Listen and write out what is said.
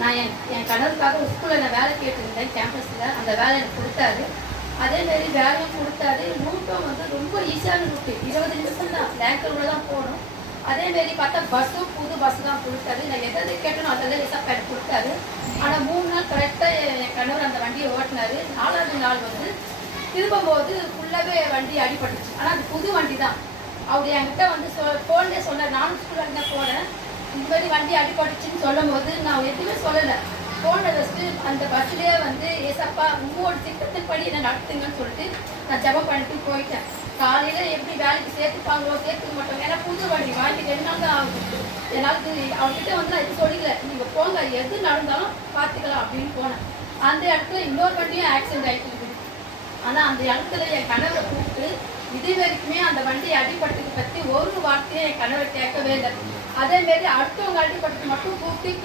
நான் என் கணவருக்காக ஒரு ஸ்கூலில் நான் வேலை கேட்டிருந்தேன் கேம்பஸில். அந்த வேலை எனக்கு கொடுத்தாரு. அதேமாரி வேலையும் கொடுத்தாரு. ரூட்டும் வந்து ரொம்ப ஈஸியான ரூட்டு, 20 நிமிஷம் தான், டேங்கரில் தான் போகணும். அதேமாரி பார்த்தா பஸ்ஸும் புது பஸ்ஸு தான் கொடுத்தாரு. நான் எதாவது கேட்டணும் அதெல்லாம் ரிசர்வ் எனக்கு கொடுத்தாரு. ஆனால் 3 நாள் கரெக்டாக என் கணவர் அந்த வண்டியை ஓட்டினார். 4வது நாள் வந்து திரும்பும்போது ஃபுல்லாகவே வண்டி அடிபட்டுச்சு. ஆனால் அது புது வண்டி தான். அவர் என்கிட்ட வந்து ஃபோன்லேயே சொன்னார். நானும் ஸ்கூலில் தான் போனேன். இந்த மாதிரி வண்டி அடிபட்டுச்சுன்னு சொல்லும் போது நான் எதுவுமே சொல்லலை. ஃபோனை வச்சுட்டு அந்த பஸ்லேயே வந்து ஏசப்பா உங்களோட திட்டத்தின்படி என்னை நடத்துங்கன்னு சொல்லிட்டு நான் ஜெபம் பண்ணிட்டு போயிட்டேன். காலையில் எப்படி வேலைக்கு சேர்த்துப்பாங்களோ சேர்த்துக்க மாட்டோம். ஏன்னா புது வண்டி வாங்கி 2 நாள் தான் ஆகுது. என்னால் அவர்கிட்ட வந்து நான் எதுவும் சொல்லிக்கல. நீங்கள் போங்க, எது நடந்தாலும் பார்த்துக்கலாம் அப்படின்னு போனேன். அந்த இடத்துல இன்னொரு வண்டியும் ஆக்சிடென்ட் ஆகிட்டு இருக்குது. ஆனால் அந்த இடத்துல என் கணவரை கூப்பிட்டு இது வரைக்குமே அந்த வண்டி அடிபட்டதை பற்றி ஒரு வார்த்தையை என் கணவர் கேட்கவே இல்லை. அதேமாரி அடுத்தவங்க அடிபட்டது மட்டும் கூப்பிட்டு